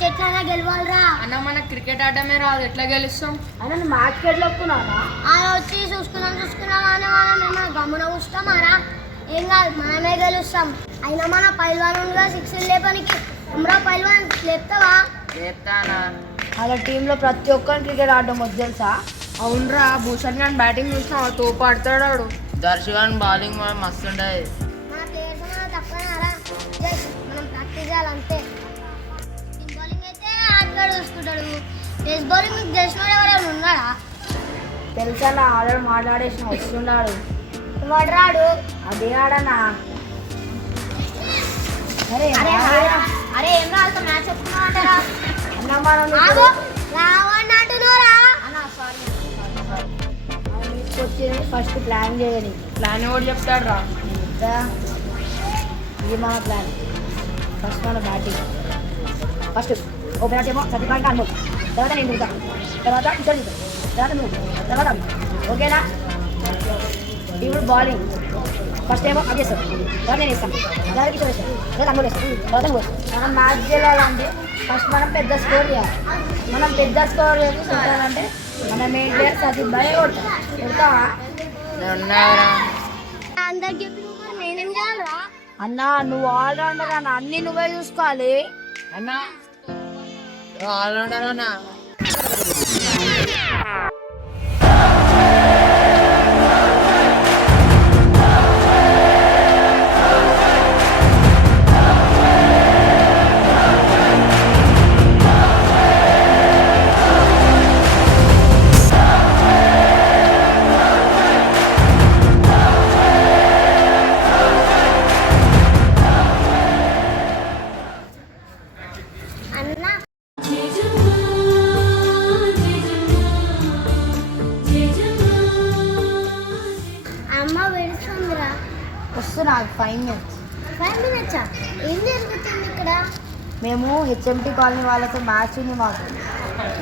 Match ఎట్లైనా గెలవాలిరా. అన్న మనకు క్రికెట్ ఆడమే రాదు, ఎట్లా గెలుస్తాం? అన్న నువ్వు మ్యాచ్కి ఎట్లా ఒప్పుకున్నారా? ఆయన వచ్చి చూసుకున్నాం అని మనం గమ్మున కూస్తామారా. ఏం కాదు, మనమే గెలుస్తాం. అయినా మన పైల్వాన్ ఉండగా 6 లేపనికి అమ్రా పైల్వాన్ లేపుతావా? లేపుతానా? అలా టీంలో ప్రతి ఒక్కరిని క్రికెట్ ఆడడం వద్దు తెలుసా? అవునరా, భూషణ్ గాని బ్యాటింగ్ చూసినా తోపు ఆడతాడు ఆడు. దర్శన్ బౌలింగ్ మస్తు ఉండదు. మన ప్లేయర్స్ మన తక్కువనారా, జస్ట్ మనం ప్రాక్టీస్ చేయాలంతే. స్పిన్ బౌలింగ్ అయితే ఆటగాడు చూసుకుంటాడు. టెస్ట్ బౌలింగ్ మీకు తెలిసినోడు ఎవరైనా ఉన్నాడా? తెలుసా నా ఆల్రెడీ మాట్లాడేసిన వస్తున్నాడు. వాడు రాడు. అదే ఆడనా? అరే అరే ఏం రాదు, మ్యాచ్ చెప్తున్నా అంటారా? అన్న మనం రావని అంటున్నారా? వచ్చి ఫస్ట్ ప్లాన్ చేయని. ప్లాన్ ఎవరు చెప్తాడు రా? ఇది మన ప్లాన్. ఫస్ట్ మన బ్యాటింగ్. ఫస్ట్ ఓపెనర్ ఏమో సత్యకాంత్ అనుభవం, తర్వాత నేను దిగుతాను, తర్వాత కిషోర్ దిగుతాను, తర్వాత నువ్వు, తర్వాత ఓకేనా? ఇప్పుడు బౌలింగ్ ఫస్ట్ ఏమో అది చేస్తాను, తర్వాత నేను ఇస్తాను, తర్వాత కిషోర్ వేస్తాను, తర్వాత అనుభవం వేస్తాను, తర్వాత నువ్వు. మనం మ్యాచ్ చేయాలంటే ఫస్ట్ మనం పెద్ద స్కోర్ చేయాలి. మనం పెద్ద స్కోర్ చేయాలంటే మన మెయిన్ ప్లేయర్ సచిన్ బాయ్ కొడతావా? అందరికి నేనేం చేయాలరా? అన్నా నువ్వు ఆల్రౌండర్ అన్న, అన్ని నువ్వే చూసుకోవాలి. అన్నా ఆల్రౌండర్ అన్నా. అన్నా అమ్మ వెళ్తుందిరా. వస్తున్నా 5 minutes. 5 minutes ఏం జరుగుతుంది ఇక్కడ? మేము హెచ్ఎంటీ కాలనీ వాళ్ళతో మ్యాచ్ ఉంది మాకు.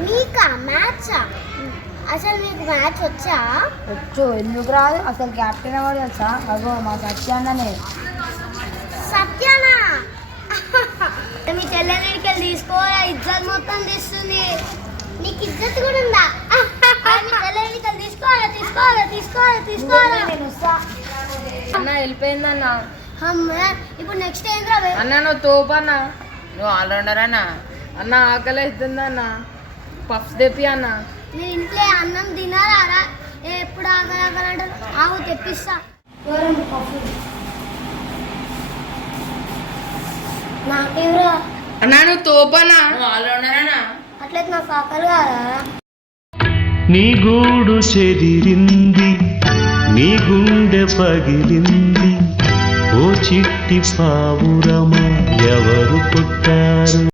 నీకా మ్యాచా? అసలు నీకు మ్యాచ్ వచ్చా? వచ్చు, ఎందుకు రాదు? అసలు క్యాప్టెన్ ఎవరు తెలుసా? అగో మా సత్యాన్ననే. సత్యానా? మీ చెల్లెనికి వెళ్ళి తీసుకోవాలా? ఇజ్జత్ మొత్తం తీస్తుంది. నీకు ఇజ్జత్ కూడా ఉందా? మీ చెల్లెనికి వెళ్ళి తీసుకోవాలా తీసుకోవాలా తీసుకోవాలా తీసుకోవాలా? నేను వస్తా. అన్న వెళ్ళిపోయిందన్న. అమ్మ ఇప్పుడు నెక్స్ట్ ఏంద్రా? అన్న నువ్వు తోపు అన్న, నువ్వు ఆల్రౌండర్ అన్న. అన్న ఆకలి అవుతుంది అన్న, పఫ్స్ తెప్పి అన్న. మీరు ఇంట్లో అన్నం తినారా? ఎప్పుడు ఆకలి ఆకలి అంటారు. ఆవు తెప్పిస్తా. నాకేవరా? అన్న నువ్వు తోపు అన్న, నువ్వు ఆల్రౌండర్ అన్న. అట్లయితే నాకు ఆకలి కాదా? నీ గూడు చెదిరింది, నీ గుండె పగిలింది, ఓ చిట్టి పావురమా ఎవరు పుట్టారు?